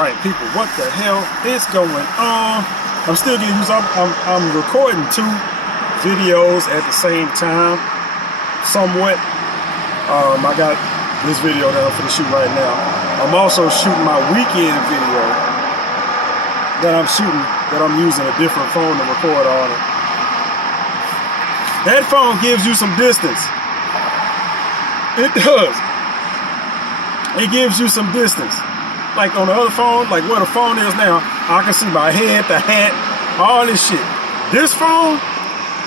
Alright people, what the hell is going on? I'm still getting used. I'm recording 2 videos at the same time, somewhat. I got this video that I'm finna shoot right now. I'm also shooting my weekend video that I'm using a different phone to record on it. That phone gives you some distance. It does. It gives you some distance. Like on the other phone, like where the phone is now, I can see my head, the hat, all this shit. This phone,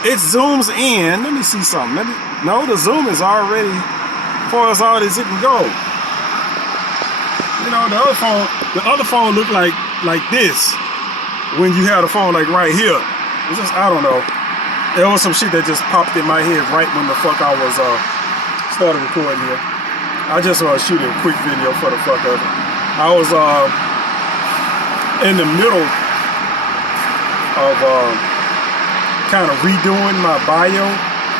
it zooms in. Let me see something. No, the zoom is already far as all as it can go. You know, the other phone looked like this when you had a phone like right here. It's just, I don't know. There was some shit that just popped in my head right when the fuck I was started recording here. I just shoot a quick video for the fuck of it. I was in the middle of kind of redoing my bio.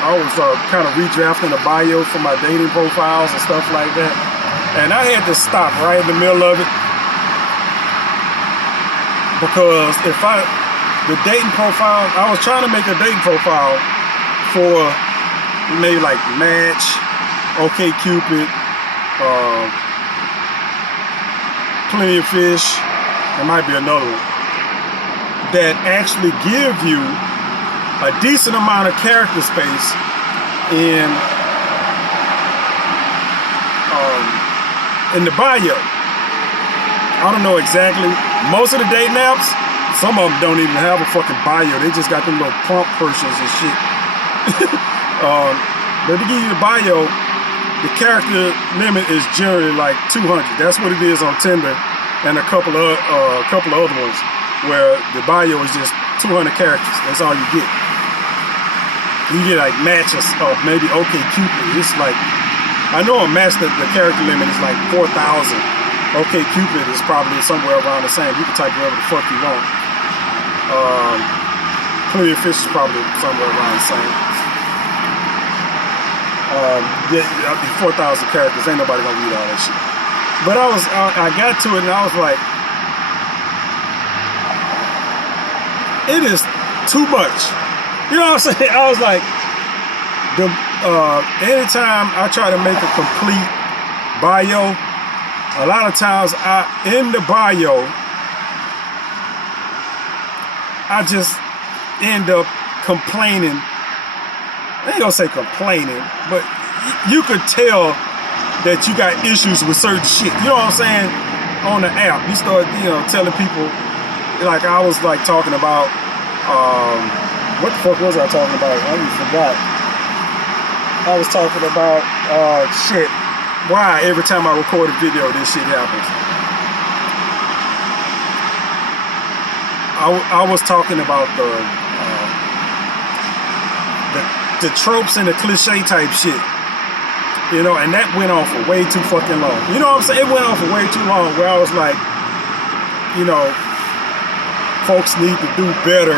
I was kind of redrafting the bio for my dating profiles and stuff like that. And I had to stop right in the middle of it. Because the dating profile, I was trying to make a dating profile for maybe like Match, OkCupid, Plenty of Fish, there might be another one, that actually give you a decent amount of character space in the bio. I don't know exactly. Most of the dating apps, some of them don't even have a fucking bio. They just got them little prompt portions and shit. But to give you the bio, the character limit is generally like 200. That's what it is on Tinder and a couple of other ones where the bio is just 200 characters. That's all you get. You get like matches of maybe OkCupid. It's like, I know a match that the character limit is like 4,000. OkCupid is probably somewhere around the same. You can type whatever the fuck you want. Plenty of Fish is probably somewhere around the same. 4,000 characters, ain't nobody gonna read all that shit. But I got to it and I was like, it is too much. You know what I'm saying? I was like, anytime I try to make a complete bio, a lot of times in the bio, I just end up complaining. I ain't gonna say complaining, but you could tell that you got issues with certain shit. You know what I'm saying? On the app, you start, telling people, like I was like talking about, what the fuck was I talking about? I even forgot. I was talking about, shit. Why every time I record a video, this shit happens? I was talking about the tropes and the cliche type shit, and that went on for way too fucking long. You know what I'm saying? It went on for way too long where I was like, folks need to do better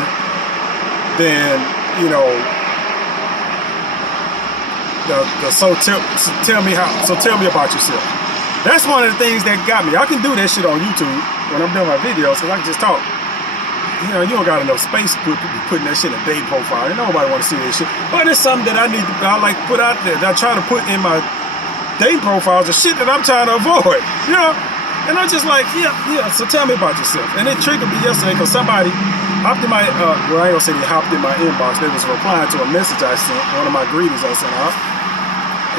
than, so tell me about yourself. That's one of the things that got me. I can do that shit on YouTube when I'm doing my videos because I can just talk. You don't got enough space to be putting that shit in a dating profile. And nobody want to see that shit. But it's something that I like put out there. That I try to put in my dating profiles, the shit that I'm trying to avoid. And I'm just like, yeah. So tell me about yourself. And it triggered me yesterday because somebody hopped in my, well, I ain't gonna say they hopped in my inbox. They was replying to a message I sent, one of my greetings I sent out.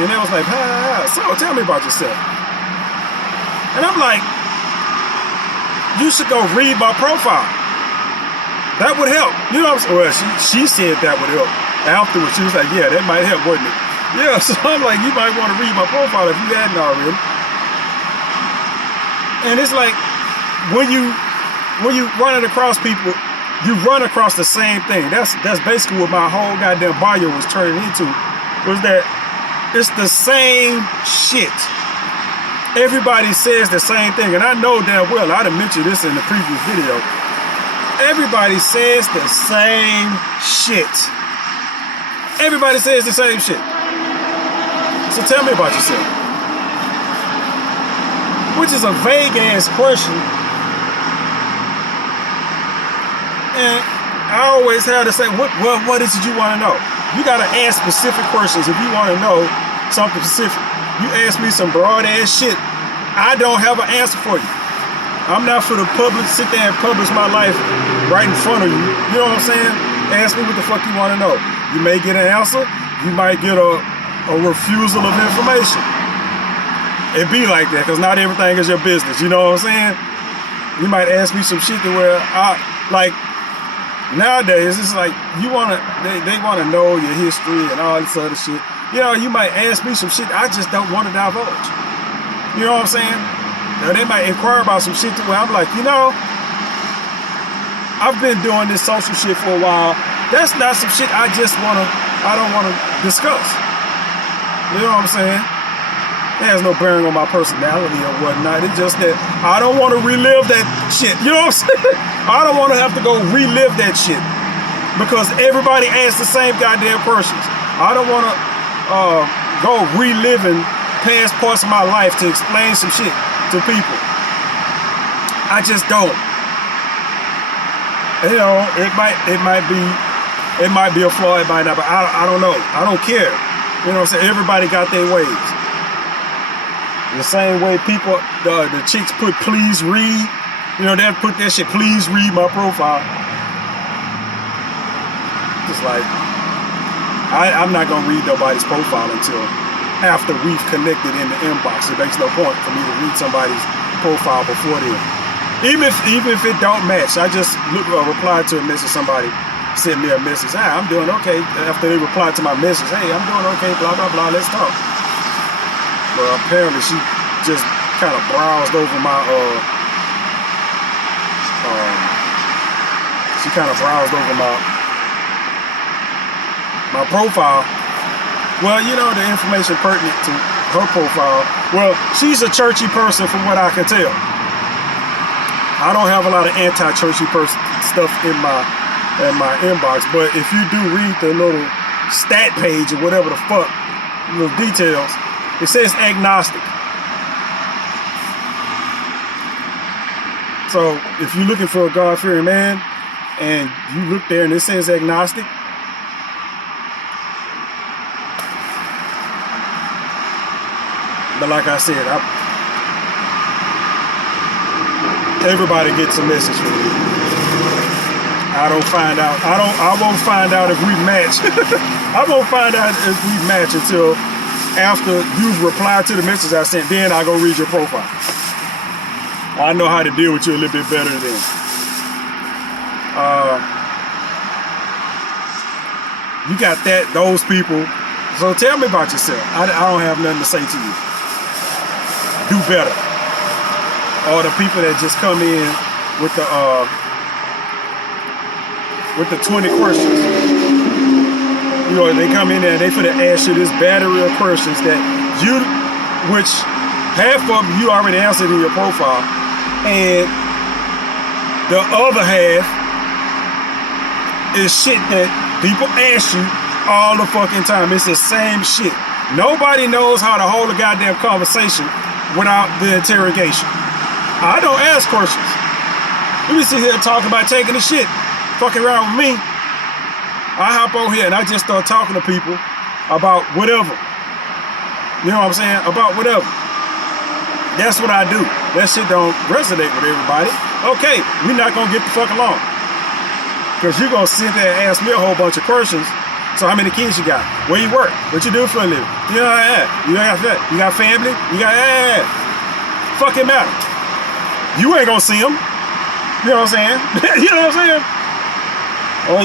And they was like, so tell me about yourself. And I'm like, you should go read my profile. That would help. You know what I'm saying? Well, she said that would help. Afterwards, she was like, yeah, that might help, wouldn't it? Yeah, so I'm like, you might want to read my profile if you hadn't already. And it's like, when you running across people, you run across the same thing. That's basically what my whole goddamn bio was turning into, was that it's the same shit. Everybody says the same thing. And I know damn well, I done mentioned this in the previous video. Everybody says the same shit. Everybody says the same shit. So tell me about yourself. Which is a vague ass question And I always have to say, what is it you want to know? You got to ask specific questions if you want to know something specific. You ask me some broad ass shit, I don't have an answer for you. I'm not for the public, sit there and publish my life right in front of you. You know what I'm saying? Ask me what the fuck you want to know. You may get an answer. You might get a refusal of information. It be like that, because not everything is your business. You know what I'm saying? You might ask me some shit to where nowadays it's like they want to know your history and all this other shit. You know, you might ask me some shit I just don't want to divulge. You know what I'm saying? Now, they might inquire about some shit to where I'm like, you know, I've been doing this social shit for a while. That's not some shit I don't want to discuss. You know what I'm saying? It has no bearing on my personality or whatnot. It's just that I don't want to relive that shit. You know what I'm saying? I don't want to have to go relive that shit because everybody asks the same goddamn questions. I don't want to go reliving past parts of my life to explain some shit to people. I just don't. You know, it might be a flaw, it might not, but I don't know. I don't care. You know what I'm saying? Everybody got their ways. The same way people, the chicks put please read, you know, they'll put that shit, please read my profile. Just like, I'm not gonna read nobody's profile until after we've connected in the inbox. It makes no point for me to read somebody's profile before then. Even if it don't match, I just reply to a message. Somebody sent me a message. Hey, I'm doing okay. After they reply to my message, hey, I'm doing okay, blah, blah, blah, let's talk. But apparently she just kind of browsed over my, my profile. Well, you know, the information pertinent to her profile. Well, she's a churchy person from what I can tell. I don't have a lot of anti-churchy stuff in my inbox, but if you do read the little stat page or whatever the fuck, little details, it says agnostic. So if you're looking for a God-fearing man and you look there and it says agnostic, but like I said, everybody gets a message from me. I won't find out if we match. I won't find out if we match until after you've replied to the message I sent. Then I go read your profile. I know how to deal with you a little bit better then. You got those people. So tell me about yourself. I don't have nothing to say to you. Do better. Or the people that just come in with the 20 questions. You know, they come in there and they finna ask you this battery of questions which half of them you already answered in your profile, and the other half is shit that people ask you all the fucking time. It's the same shit. Nobody knows how to hold a goddamn conversation without the interrogation. I don't ask questions. We sit here talking about taking the shit, fucking around with me. I hop on here and I just start talking to people about whatever. You know what I'm saying? About whatever. That's what I do. That shit don't resonate with everybody. Okay, we're not gonna get the fuck along. Because you're gonna sit there and ask me a whole bunch of questions. So how many kids you got? Where you work? What you do for a living? You know, you got family? You got fucking matter. You ain't gonna see them. You know what I'm saying? You know what I'm saying? Or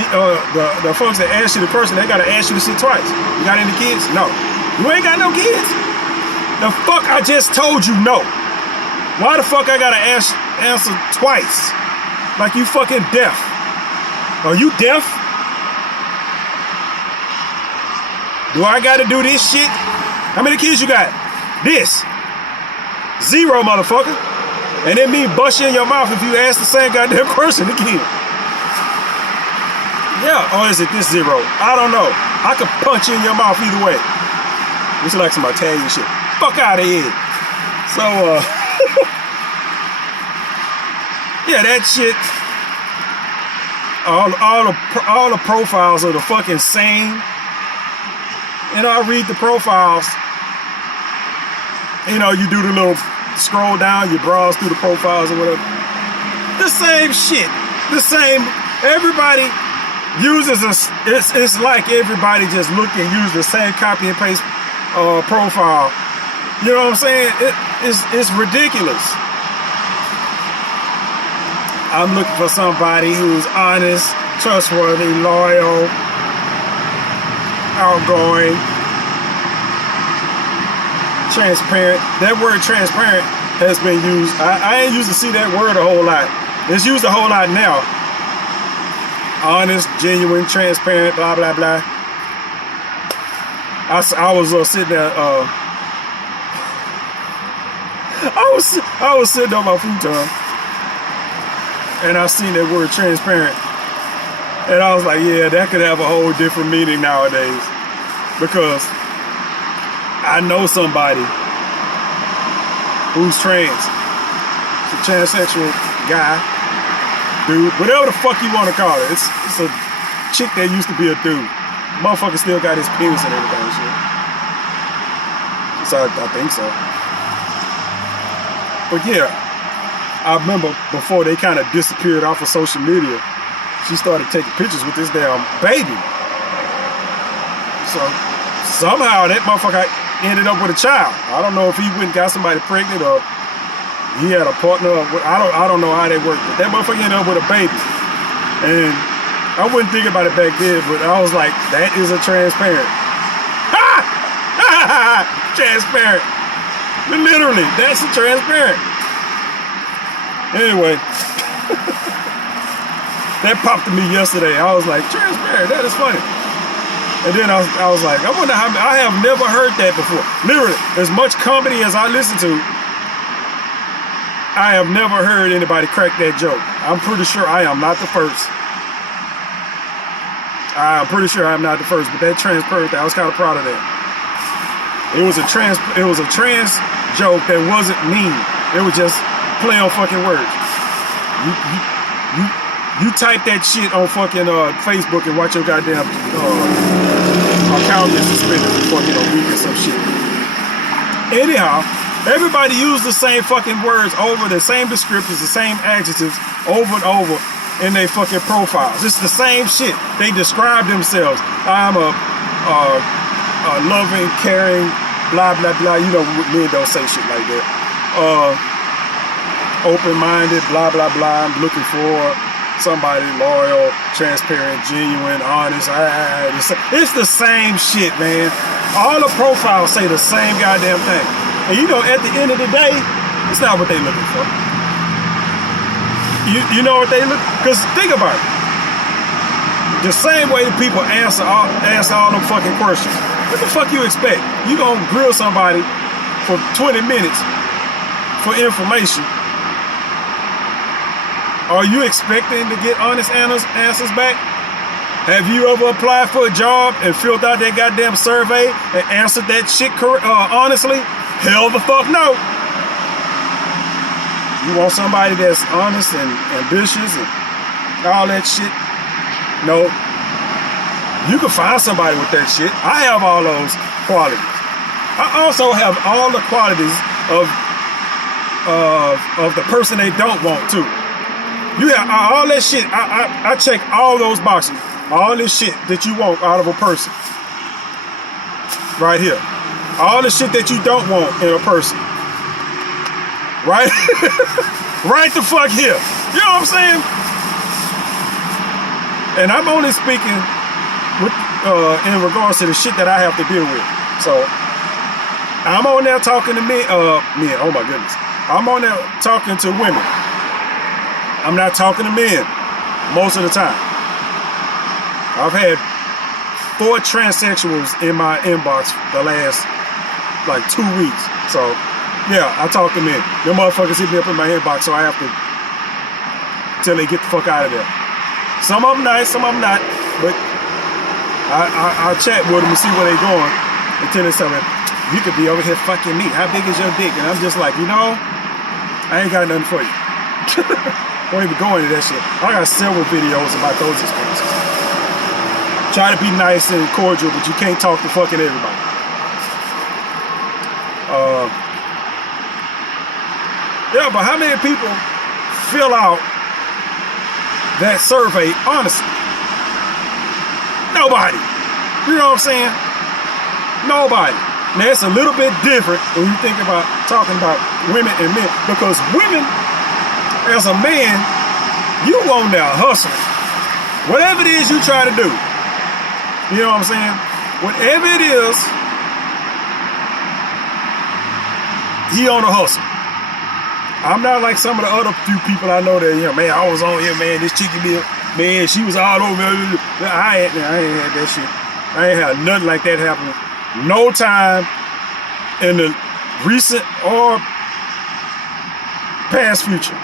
the folks that ask you the question, they gotta ask you the shit twice. You got any kids? No. You ain't got no kids? The fuck I just told you no. Why the fuck I gotta answer twice? Like you fucking deaf. Are you deaf? Do I gotta do this shit? How many kids you got? This. 0, motherfucker. And it mean bust you in your mouth if you ask the same goddamn person again. Yeah, or is it this 0? I don't know. I could punch you in your mouth either way. This is like some Italian shit. Fuck out of here. So, yeah, that shit. all the profiles are the fucking same. You know, I read the profiles. You know, you do the little scroll down, you browse through the profiles or whatever. The same shit. The same. Everybody uses it's like everybody just look and use the same copy and paste profile. You know what I'm saying? It's ridiculous. I'm looking for somebody who's honest, trustworthy, loyal, outgoing, transparent. That word transparent has been used. I ain't used to see that word a whole lot. It's used a whole lot now. Honest, genuine, transparent, blah, blah, blah. I was sitting there, I was sitting on my futon, and I seen that word transparent. And I was like, yeah, that could have a whole different meaning nowadays. Because I know somebody who's trans. It's a transsexual guy, dude, whatever the fuck you want to call it. It's a chick that used to be a dude. Motherfucker still got his penis and everything and shit. So I think so. But yeah, I remember before they kind of disappeared off of social media, she started taking pictures with this damn baby. So somehow that motherfucker ended up with a child. I don't know if he went and got somebody pregnant or he had a partner. I don't know how they worked, but that motherfucker ended up with a baby. And I wouldn't think about it back then, but I was like, that is a transparent. Ha! Transparent. Literally, that's a transparent. Anyway. That popped to me yesterday. I was like, transparent, that is funny. And then I was like, I wonder how, I have never heard that before. Literally, as much comedy as I listen to, I have never heard anybody crack that joke. I'm pretty sure I am not the first. I'm pretty sure I'm not the first, but that transparent, I was kind of proud of that. It was a trans joke that wasn't mean. It was just play on fucking words. You type that shit on fucking Facebook and watch your goddamn account get suspended for fucking a week or some shit. Anyhow, everybody used the same fucking words over, the same descriptors, the same adjectives over and over in their fucking profiles. It's the same shit. They describe themselves. I'm a loving, caring, blah, blah, blah. You know, men don't say shit like that. Open-minded, blah, blah, blah. I'm looking for somebody loyal, transparent, genuine, honest. It's the same shit, man. All the profiles say the same goddamn thing. And you know, at the end of the day, it's not what they looking for. You know what they look? Because think about it. The same way that people ask all them fucking questions. What the fuck you expect? You gonna grill somebody for 20 minutes for information. Are you expecting to get honest answers back? Have you ever applied for a job and filled out that goddamn survey and answered that shit honestly? Hell the fuck no. You want somebody that's honest and ambitious and all that shit? No. You can find somebody with that shit. I have all those qualities. I also have all the qualities of the person they don't want too. You have all that shit. I check all those boxes. All this shit that you want out of a person. Right here. All the shit that you don't want in a person. Right? Right the fuck here. You know what I'm saying? And I'm only speaking with in regards to the shit that I have to deal with. So I'm on there talking to men. Oh my goodness. I'm on there talking to women. I'm not talking to men most of the time. I've had 4 transsexuals in my inbox the last like 2 weeks. So yeah, I talk to men. Them motherfuckers hit me up in my inbox, so I have to till they get the fuck out of there. Some of them nice, some of them not, but I'll chat with them and see where they going. Until they tell me, you could be over here fucking me. How big is your dick? And I'm just like, you know, I ain't got nothing for you. Won't even go into that shit. I got several videos about those experiences. Try to be nice and cordial, but you can't talk to fucking everybody. Yeah, but how many people fill out that survey honestly? Nobody. You know what I'm saying? Nobody. Now it's a little bit different when you think about talking about women and men, because women, as a man, you on there hustling. Whatever it is you try to do, you know what I'm saying? Whatever it is, he on a hustle. I'm not like some of the other few people I know that, you know, man, I was on here, man, this chicken meal, man, she was all over me. I ain't had that shit. I ain't had nothing like that happen. No time in the recent or past future.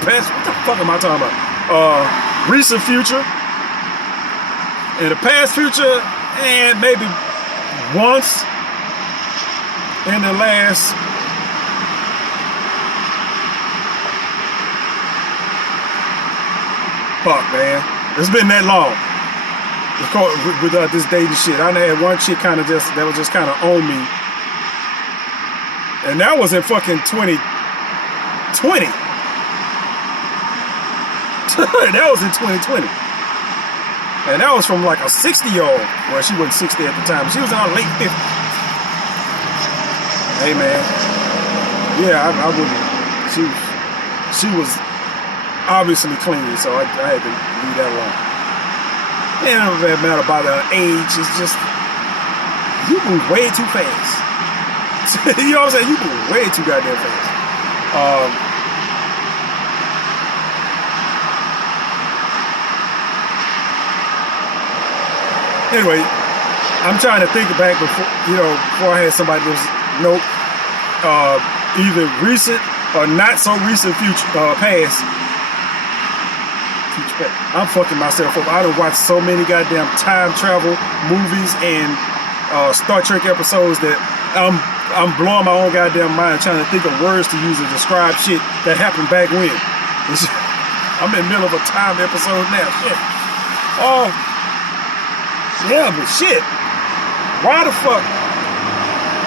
Past, what the fuck am I talking about? Recent future. In the past future, and maybe once in the last fuck, man. It's been that long. With this dating shit. I had one chick that was just kind of on me. And that was in fucking 2020. That was in 2020. And that was from like a 60-year-old. Well, she wasn't 60 at the time. She was in her late 50s. Hey, man. Yeah, I wouldn't. She was obviously clean, so I had to leave that alone. It don't matter about her age. It's just, you move way too fast. You know what I'm saying? You move way too goddamn fast. Anyway, I'm trying to think back before I had somebody that was either recent or not so recent past. I'm fucking myself up. I done watched so many goddamn time travel movies and Star Trek episodes that I'm blowing my own goddamn mind trying to think of words to use to describe shit that happened back when. I'm in the middle of a time episode now. Shit. Yeah, but shit. Why the fuck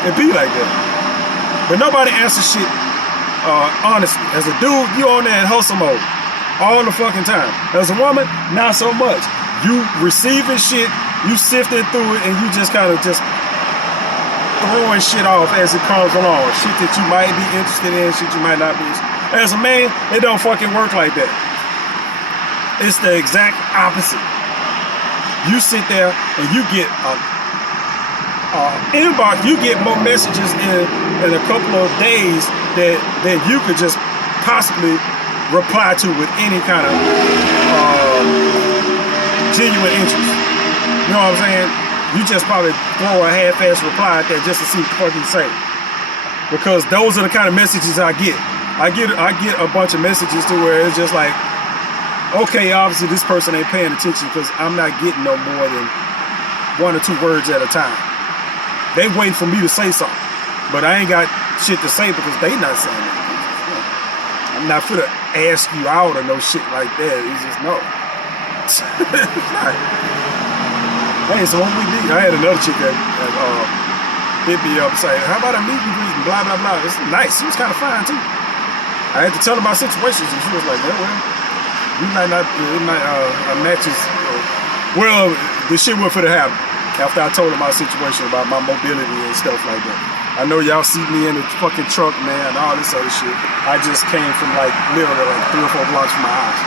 it be like that? But nobody answers shit honestly. As a dude, you on that hustle mode all the fucking time. As a woman, not so much. You receiving shit, you sifting through it, and you just kind of just throwing shit off as it comes along. Shit that you might be interested in, shit you might not be. As a man, it don't fucking work like that. It's the exact opposite. You sit there and you get inbox, you get more messages in a couple of days that you could just possibly reply to with any kind of genuine interest. You know what I'm saying? You just probably throw a half-ass reply out there just to see what you say. Because those are the kind of messages I get. I get a bunch of messages to where it's just like, okay, obviously this person ain't paying attention because I'm not getting no more than 1 or 2 words at a time. They waiting for me to say something. But I ain't got shit to say because they not saying it. I'm not finna ask you out or no shit like that. It's just no. Hey, so when we meet, I had another chick that hit me up saying, how about a meet and greet and blah, blah, blah. It's nice. She was kind of fine too. I had to tell her my situations and she was like, yeah, well, you might not, it might matches. Well, the shit went for the happen after I told her my situation about my mobility and stuff like that. I know y'all see me in the fucking truck, man, and all this other shit. I just came from like literally like 3 or 4 blocks from my house.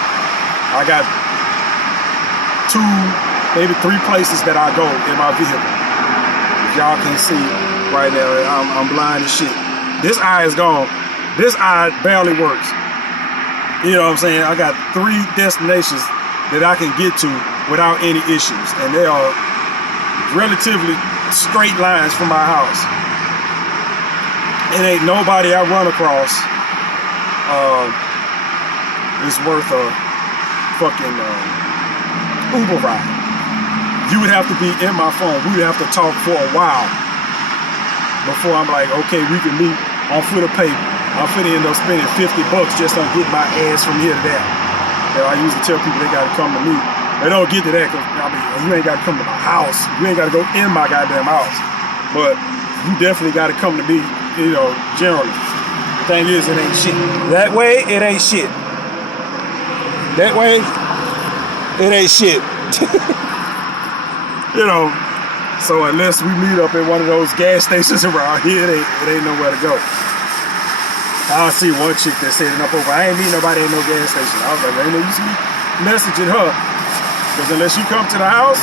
I got 2, maybe 3 places that I go in my vehicle. If y'all can see right now, I'm blind as shit. This eye is gone. This eye barely works. You know what I'm saying? I got 3 destinations that I can get to without any issues, and they are relatively straight lines from my house. It ain't nobody I run across is worth a fucking Uber ride. You would have to be in my phone. We would have to talk for a while before I'm like, okay, we can meet. I'm finna pay. I'm finna end up spending $50 just on getting my ass from here to there. that I usually tell people they got to come to me. They don't get to that because, I mean, you ain't got to come to my house. You ain't got to go in my goddamn house. But you definitely got to come to me, you know, generally. The thing is, it ain't shit. That way, it ain't shit. That way, it ain't shit. You know, so unless we meet up at one of those gas stations around here, it ain't nowhere to go. I'll see one chick that's setting up over. I ain't meet nobody at no gas station. I was like, ain't no use me messaging her. Because unless you come to the house,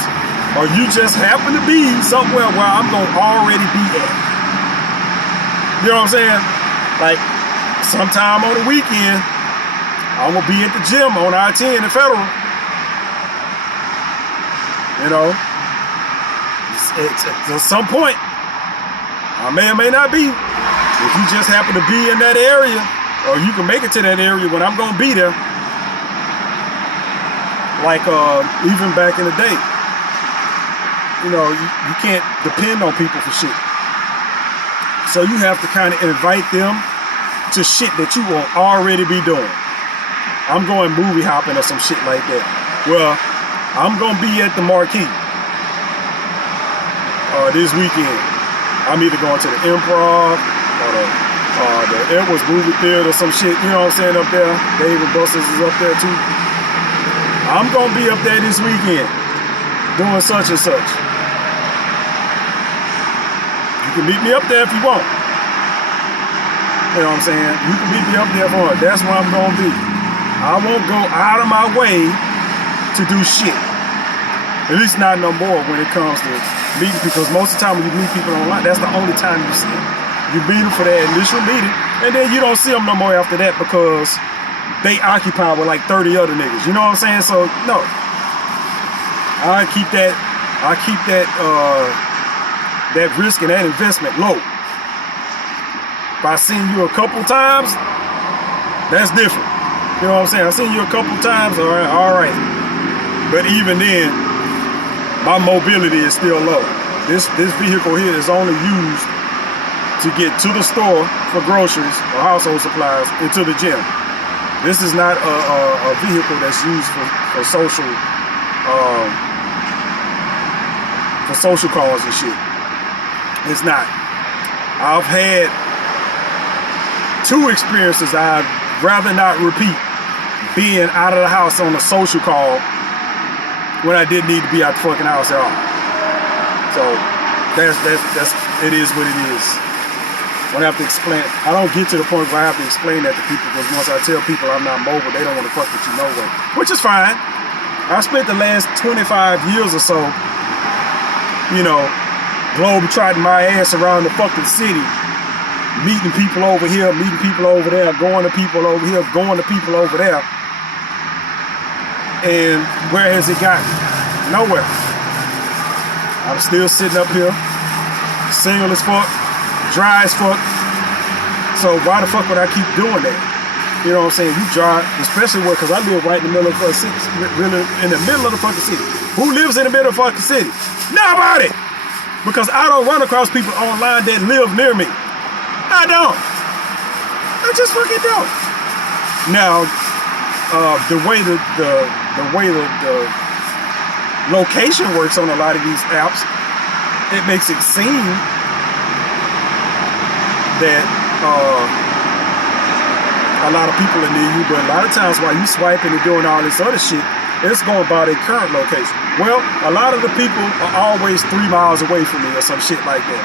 or you just happen to be somewhere where I'm going to already be at. You know what I'm saying? Like, sometime on the weekend, I'm going to be at the gym on I-10 in Federal. You know? At some point, I may or may not be. If you just happen to be in that area, or you can make it to that area when I'm going to be there, like even back in the day, you know, you can't depend on people for shit. So you have to kind of invite them to shit that you will already be doing. I'm going movie hopping or some shit like that. Well, I'm going to be at the Marquee this weekend. I'm either going to the Improv or the Edwards Movie Theater or some shit, you know what I'm saying, up there. Dave and Buster's is up there too. I'm gonna be up there this weekend doing such and such. You can meet me up there if you want. You know what I'm saying? You can meet me up there for it. That's where I'm gonna be. I won't go out of my way to do shit. At least not no more when it comes to meeting, because most of the time when you meet people online, that's the only time you see them. You meet them for that initial meeting, and then you don't see them no more after that because they occupy with like 30 other niggas. You know what I'm saying? So no, I keep that that risk and that investment low. If I seen you a couple times, that's different. You know what I'm saying? I seen you a couple times, all right. But even then, my mobility is still low. This vehicle here is only used to get to the store for groceries or household supplies and to the gym. This is not a vehicle that's used for social calls and shit. It's not. I've had 2 experiences I'd rather not repeat, being out of the house on a social call when I didn't need to be out the fucking house at all. So that's it is what it is. When I have to explain, I don't get to the point where I have to explain that to people, because once I tell people I'm not mobile, they don't want to fuck with you no way, which is fine. I spent the last 25 years or so, you know, globe-trotting my ass around the fucking city, meeting people over here, meeting people over there, going to people over here, going to people over there. And where has it gotten? Nowhere. I'm still sitting up here, single as fuck, dry as fuck. So why the fuck would I keep doing that? You know what I'm saying? You dry, especially because I live right in the middle of the fucking city. Really in the middle of the fucking city. Who lives in the middle of the fucking city? Nobody! Because I don't run across people online that live near me. I don't. I just fucking don't. Now, the way the location works on a lot of these apps, it makes it seem that a lot of people are near you, but a lot of times while you swiping and doing all this other shit, it's going by their current location. Well, a lot of the people are always 3 miles away from me or some shit like that.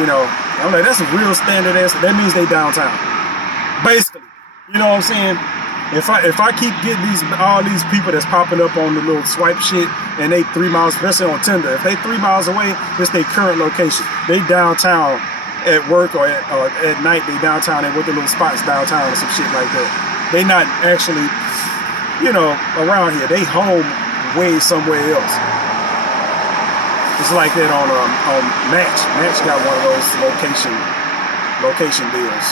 You know, I'm like, that's a real standard answer. That means they downtown. Basically. You know what I'm saying? If I keep getting all these people that's popping up on the little swipe shit and they 3 miles, especially on Tinder, if they 3 miles away, it's their current location. They downtown at work or at night, they downtown and with the little spots downtown or some shit like that. They not actually, you know, around here. They home way somewhere else. It's like that on Match. Match got one of those location deals.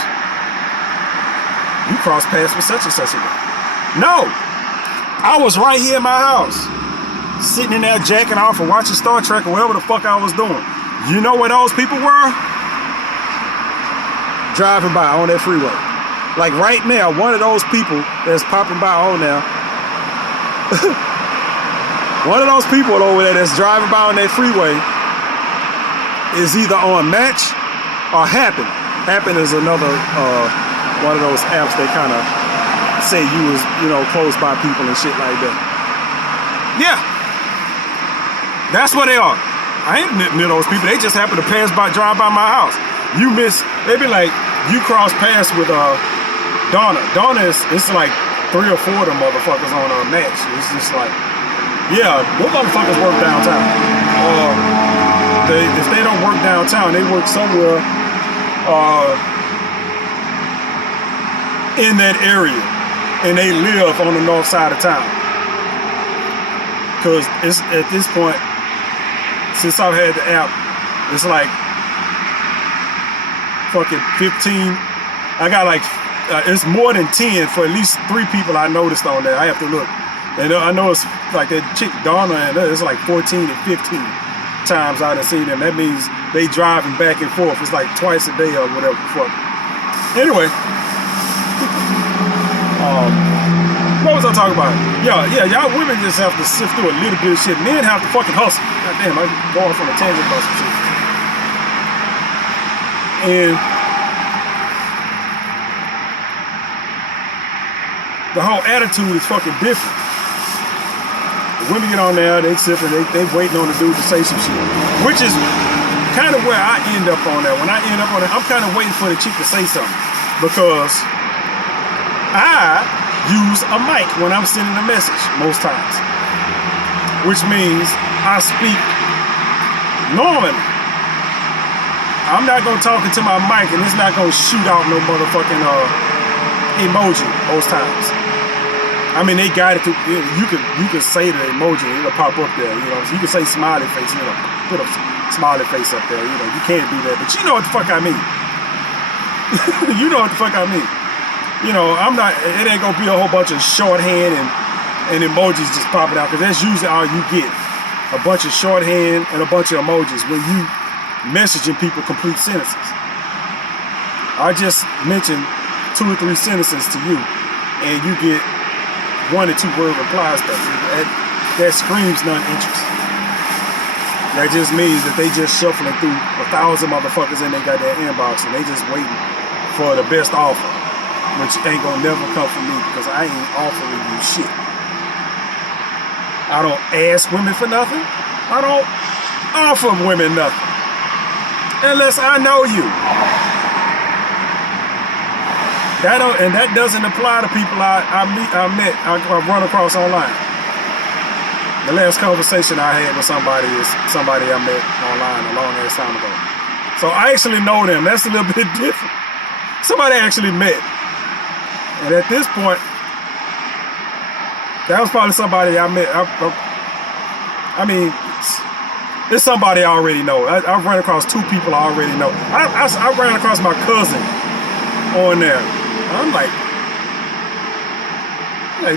You cross paths with such and such a guy. No, I was right here in my house, sitting in there jacking off and watching Star Trek or whatever the fuck I was doing. You know where those people were? Driving by on that freeway. Like right now, one of those people that's popping by on now, one of those people over there that's driving by on that freeway is either on Match or Happen. Happen is another one of those apps that kind of say you was, you know, close by people and shit like that. Yeah, that's what they are. I ain't near those people. They just happen to drive by my house. You miss, they be like, you cross paths with Donna. Donna is, it's like 3 or 4 of them motherfuckers on a Match. It's just like, yeah, those motherfuckers work downtown. If they don't work downtown, they work somewhere in that area, and they live on the north side of town. Cause it's at this point, since I've had the app, it's like fucking 15. I got like it's more than 10 for at least 3 people I noticed on there. I have to look, and I know it's like that chick Donna, and it's like 14 and 15 times I done seen them. That means they driving back and forth. It's like twice a day or whatever. Fuck. Anyway, what was I talking about? Yeah, y'all women just have to sift through a little bit of shit. Men have to fucking hustle. God damn, I go off on a tangent about some shit. And the whole attitude is fucking different. The women get on there, they sit and they waiting on the dude to say some shit. Which is kind of where I end up on that. When I end up on it, I'm kind of waiting for the chick to say something. Because I use a mic when I'm sending a message most times. Which means I speak normally. I'm not gonna talk into my mic and it's not gonna shoot out no motherfucking emoji most times. I mean, they got it to, you can say the emoji, it'll pop up there, you know. So you can say smiley face, you know, put a smiley face up there, you know. You can't do that, but you know what the fuck I mean. You know what the fuck I mean. You know, it ain't gonna be a whole bunch of shorthand and emojis just popping out, because that's usually all you get. A bunch of shorthand and a bunch of emojis when you messaging people complete sentences. I just mentioned 2 or 3 sentences to you, and you get 1 or 2 word replies back. That screams non-interest. That just means that they just shuffling through 1,000 motherfuckers in they got their inbox, and they just waiting for the best offer, which ain't gonna never come from me, because I ain't offering you shit. I don't ask women for nothing. I don't offer women nothing unless I know you. That doesn't apply to people I run across online. The last conversation I had with somebody is somebody I met online a long ass time ago. So I actually know them. That's a little bit different. Somebody I actually met. And at this point, that was probably somebody I met. I mean, it's somebody I already know. I've run across 2 people I already know. I ran across my cousin on there. I'm like,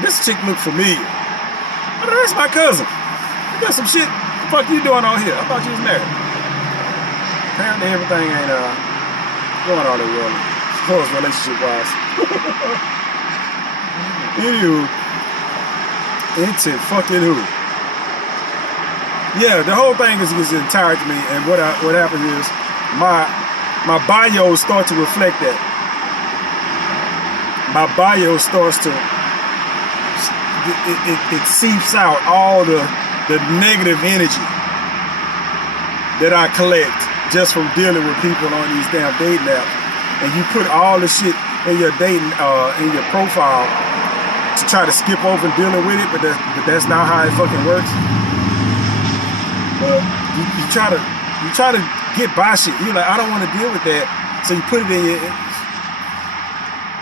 this chick look familiar. I mean, that's my cousin. You got some shit. What the fuck you doing on here? I thought you was married. Apparently everything ain't going all that well as far as relationship wise. Anywho, into fucking who? Yeah, the whole thing is entire to me, and what happens is my bio starts to reflect that. My bio starts to it seeps out all the negative energy that I collect just from dealing with people on these damn dating apps, and you put all the shit in your dating in your profile to try to skip over dealing with it, but that's not how it fucking works. You try to get by shit. You're like, I don't want to deal with that, so you put it in your,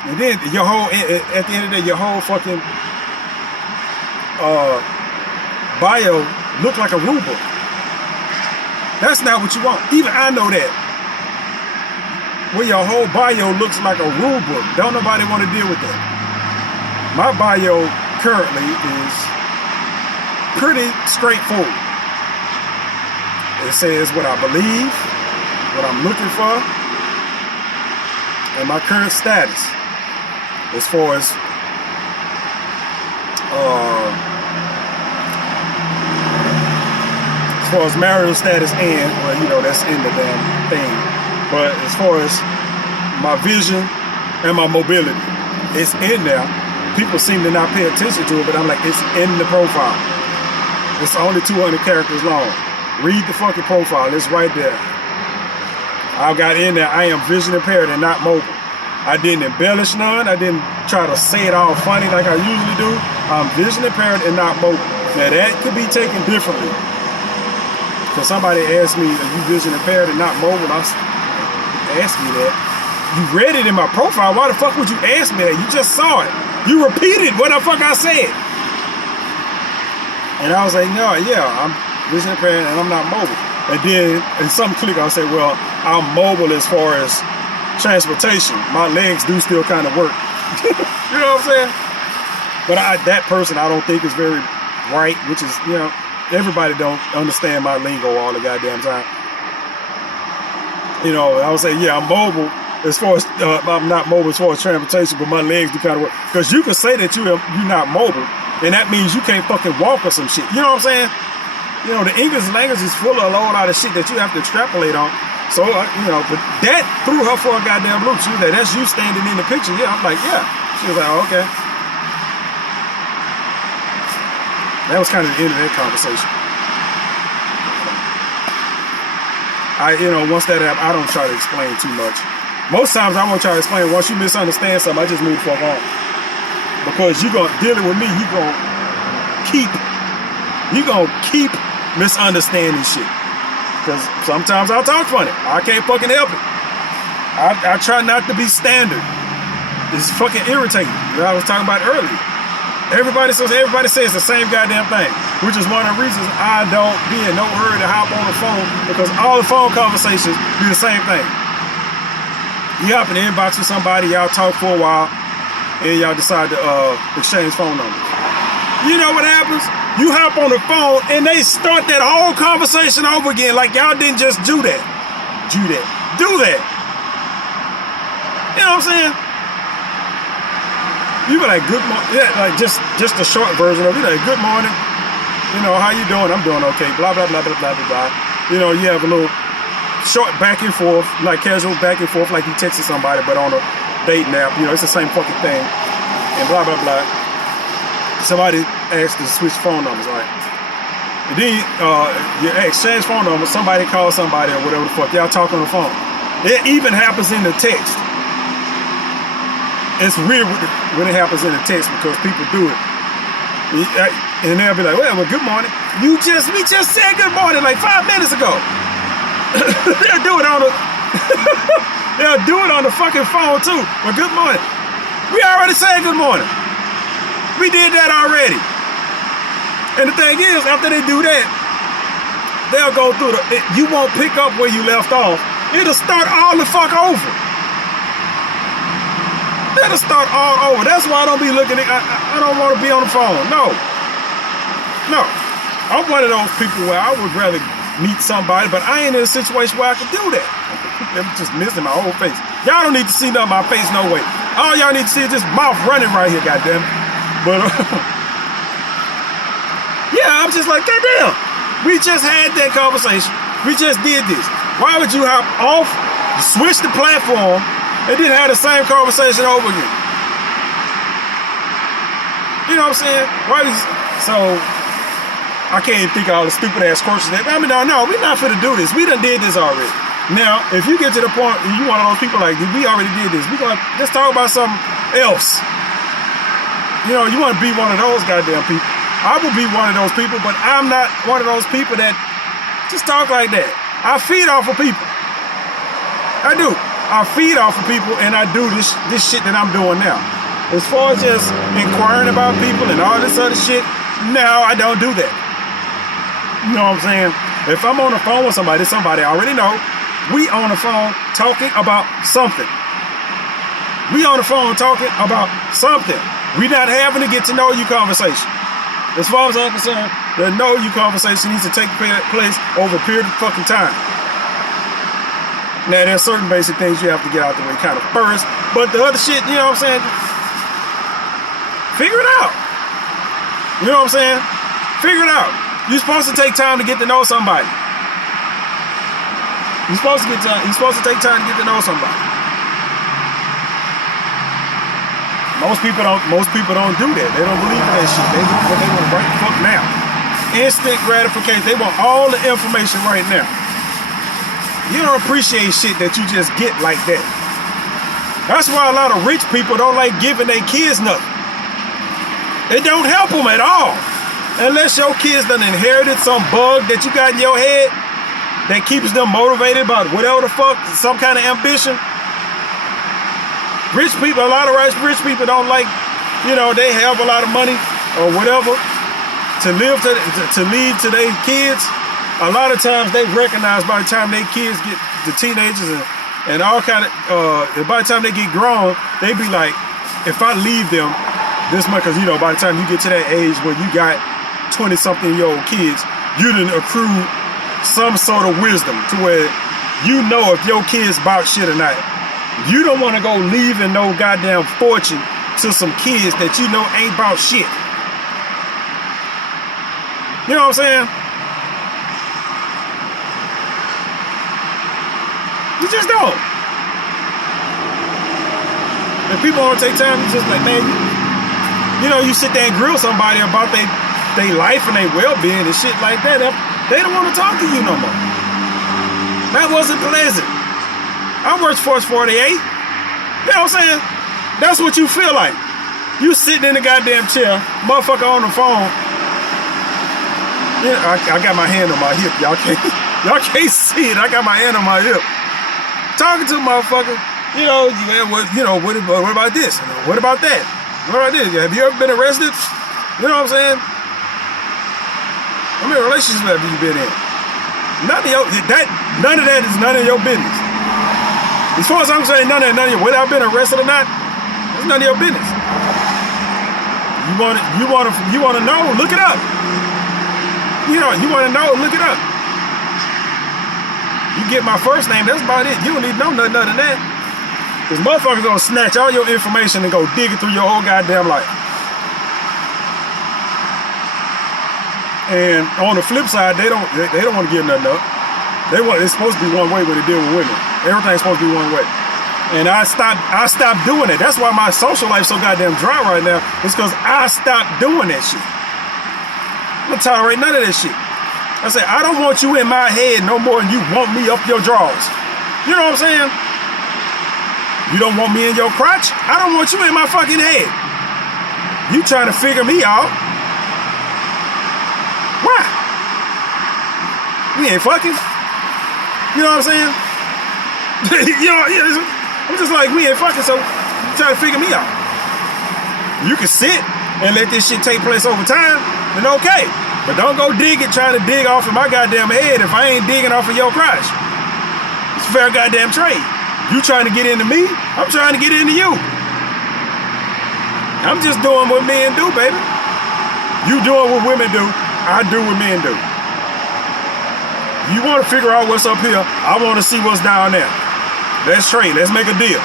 and then your whole, at the end of the day, your whole fucking bio look like a rule book. That's not what you want. Even I know that. When your whole bio looks like a rule book, don't nobody want to deal with that. My bio currently is pretty straightforward. It says what I believe, what I'm looking for, and my current status. as far as marital status and, well, you know, that's in the damn thing. But as far as my vision and my mobility, it's in there. People seem to not pay attention to it, but I'm like, it's in the profile. It's only 200 characters long. Read the fucking profile. It's right there. I've got in there, I am vision impaired and not mobile. I didn't embellish none. I didn't try to say it all funny like I usually do. I'm vision impaired and not mobile. Now that could be taken differently. Because somebody asked me, are you vision impaired and not mobile? I asked me that. You read it in my profile. Why the fuck would you ask me that? You just saw it. You repeated what the fuck I said. And I was like, no, yeah, I'm vision impaired and I'm not mobile. And then, and something clicked, I said, well, I'm mobile as far as transportation. My legs do still kind of work. You know what I'm saying? But that person I don't think is very right, which is, you know, everybody don't understand my lingo all the goddamn time. You know, I would say, yeah, I'm mobile as far as, I'm not mobile as far as transportation, but my legs do kind of work. Because you can say that you're not mobile, and that means you can't fucking walk or some shit. You know what I'm saying? You know, the English language is full of a whole lot of shit that you have to extrapolate on. So, you know, but that threw her for a goddamn loop. She was like, that's you standing in the picture. Yeah, I'm like, yeah. She was like, oh, okay. That was kind of the end of that conversation. You know, once that happened, I don't try to explain too much. Most times I won't try to explain. Once you misunderstand something, I just move the fuck on. Because dealing with me, you're gonna keep misunderstanding shit. Because sometimes I'll talk funny. I can't fucking help it. I try not to be standard. It's fucking irritating. That I was talking about earlier. Everybody says the same goddamn thing, which is one of the reasons I don't be in no hurry to hop on the phone, because all the phone conversations do the same thing. You hop in the inbox with somebody, y'all talk for a while, and y'all decide to exchange phone numbers. You know what happens? You hop on the phone and they start that whole conversation over again, like y'all didn't just do that. Do that. You know what I'm saying? You be like, good morning. Yeah, like just a short version of it. Like, good morning. You know, how you doing? I'm doing okay. Blah, blah, blah, blah, blah, blah, blah. You know, you have a little short back and forth, like casual back and forth, like you texted somebody, but on a dating app. You know, it's the same fucking thing. And blah, blah, blah. Somebody asked to switch phone numbers, right? And then you exchange phone numbers, somebody calls somebody or whatever the fuck, y'all talk on the phone. It even happens in the text. It's weird when it happens in the text because people do it. And they'll be like, well, good morning. We just said good morning like 5 minutes ago. They'll do it on the they'll do it on the fucking phone too. Well, good morning. We already said good morning. We did that already. And the thing is, after they do that, they'll go through you won't pick up where you left off. It'll start all the fuck over. It'll start all over. That's why I don't be looking at I don't want to be on the phone. No. I'm one of those people where I would rather meet somebody, but I ain't in a situation where I can do that. I'm just missing my whole face. Y'all don't need to see nothing on my face, no way. All y'all need to see is this mouth running right here, goddamn. But yeah, I'm just like, goddamn. We just had that conversation. We just did this. Why would you hop off, switch the platform, and then have the same conversation over again? You know what I'm saying? So I can't even think of all the stupid ass questions. I mean, no, we're not finna do this. We done did this already. Now, if you get to the point and you one of those people like, we already did this, we're gonna let's talk about something else. You know, you want to be one of those goddamn people. I will be one of those people, but I'm not one of those people that just talk like that. I feed off of people. I do. I feed off of people, and I do this shit that I'm doing now. As far as just inquiring about people and all this other shit, no, I don't do that. You know what I'm saying? If I'm on the phone with somebody I already know, we on the phone talking about something. We on the phone talking about something. We not having to get to know you conversation. As far as I'm concerned, the know you conversation needs to take place over a period of fucking time. Now, there's certain basic things you have to get out the way kind of first, but the other shit, you know what I'm saying? Figure it out. You know what I'm saying? Figure it out. You're supposed to take time to get to know somebody. You're supposed to take time to get to know somebody. Most people don't do that. They don't believe in that shit. They want right the fuck now. Instant gratification. They want all the information right now. You don't appreciate shit that you just get like that. That's why a lot of rich people don't like giving their kids nothing. It don't help them at all. Unless your kids done inherited some bug that you got in your head that keeps them motivated about whatever the fuck, some kind of ambition. Rich people, a lot of rich people don't like, you know, they have a lot of money or whatever to leave to their kids. A lot of times they recognize by the time their kids get the teenagers and all kind of, by the time they get grown, they be like, if I leave them this much, because, you know, by the time you get to that age where you got 20-something-year-old kids, you done accrue some sort of wisdom to where you know if your kids about shit or not. You don't want to go leaving no goddamn fortune to some kids that you know ain't about shit. You know what I'm saying? You just don't. And people don't take time to just like, man, you know, you sit there and grill somebody about their life and their well-being and shit like that. They don't want to talk to you no more. That wasn't pleasant. I worked Force 48. You know what I'm saying? That's what you feel like. You sitting in the goddamn chair, motherfucker on the phone. Yeah, I got my hand on my hip. Y'all can't see it. I got my hand on my hip. Talking to a motherfucker. You know, what about this? What about that? What about this? Have you ever been arrested? You know what I'm saying? How many relationships have you been in? None of that is none of your business. As far as I'm saying, none of your, whether I've been arrested or not, it's none of your business. You want to know? Look it up. You know, you want to know? Look it up. You get my first name, that's about it. You don't need to know nothing other than that. Because motherfuckers gonna snatch all your information and go digging through your whole goddamn life. And on the flip side, they don't want to give nothing up. It's supposed to be one way when they deal with women. Everything's supposed to be one way. And I stopped doing it. That's why my social life's so goddamn dry right now. It's because I stopped doing that shit. I'm not tolerating none of that shit. I say, I don't want you in my head no more than you want me up your drawers. You know what I'm saying? You don't want me in your crotch? I don't want you in my fucking head. You trying to figure me out? Why? We ain't fucking. You know what I'm saying? You know, I'm just like, we ain't fucking, so you trying to figure me out. You can sit and let this shit take place over time, then okay. But don't go trying to dig off of my goddamn head if I ain't digging off of your crotch. It's fair goddamn trade. You trying to get into me, I'm trying to get into you. I'm just doing what men do, baby. You doing what women do, I do what men do. You want to figure out what's up here, I want to see what's down there. Let's trade, let's make a deal.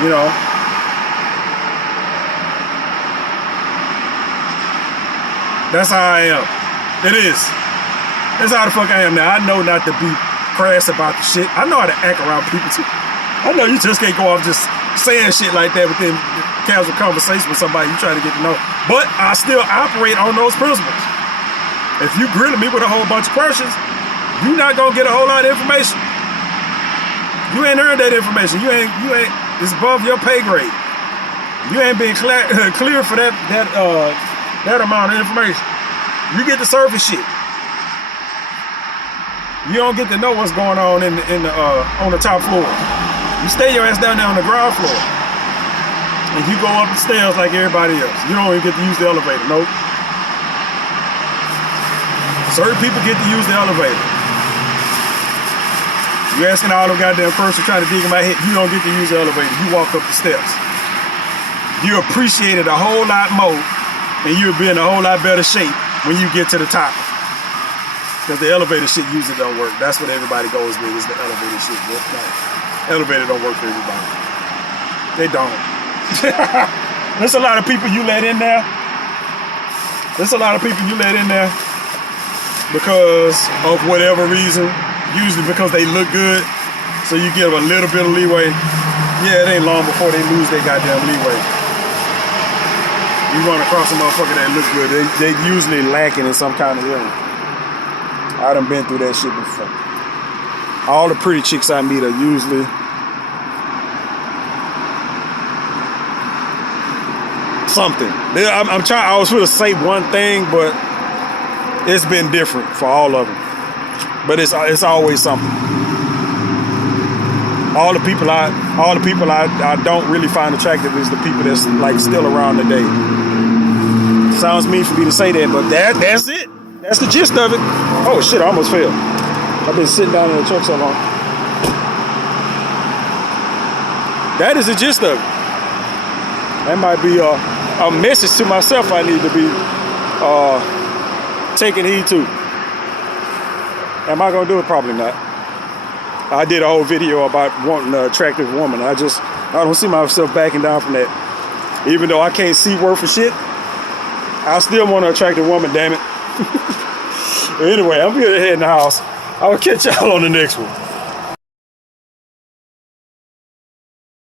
You know. That's how I am. It is. That's how the fuck I am now. I know not to be crass about the shit. I know how to act around people too. I know you just can't go off just saying shit like that within casual conversation with somebody you try to get to know. But I still operate on those principles. If you grilling me with a whole bunch of questions, you're not gonna get a whole lot of information. You ain't earned that information. You ain't. It's above your pay grade. You ain't being clear for that amount of information. You get the surface shit. You don't get to know what's going on on the top floor. You stay your ass down there on the ground floor, and you go up the stairs like everybody else. You don't even get to use the elevator. Nope. Certain people get to use the elevator. You asking all them goddamn person trying to dig in my head, you don't get to use the elevator. You walk up the steps. You appreciate it a whole lot more, and you'll be in a whole lot better shape when you get to the top. Because the elevator shit usually don't work. That's what everybody goes with, is the elevator shit. Elevator don't work for everybody. They don't. There's a lot of people you let in there. There's a lot of people you let in there because of whatever reason. Usually because they look good. So you give a little bit of leeway. Yeah, it ain't long before they lose their goddamn leeway. You run across a motherfucker that look good, they usually lacking in some kind of area. I done been through that shit before. All the pretty chicks I meet are usually something. I'm trying. I was going to say one thing, but it's been different for all of them. But it's always something. All the people I don't really find attractive is the people that's like still around today. Sounds mean for me to say that, but that's it. That's the gist of it. Oh shit! I almost fell. I've been sitting down in the truck so long. That is the gist of it. That might be a message to myself I need to be taking heed to. Am I gonna do it? Probably not. I did a whole video about wanting an attractive woman. I don't see myself backing down from that. Even though I can't see worth for shit, I still want an attractive woman, damn it. Anyway, I'm gonna head in the house. I will catch y'all on the next one.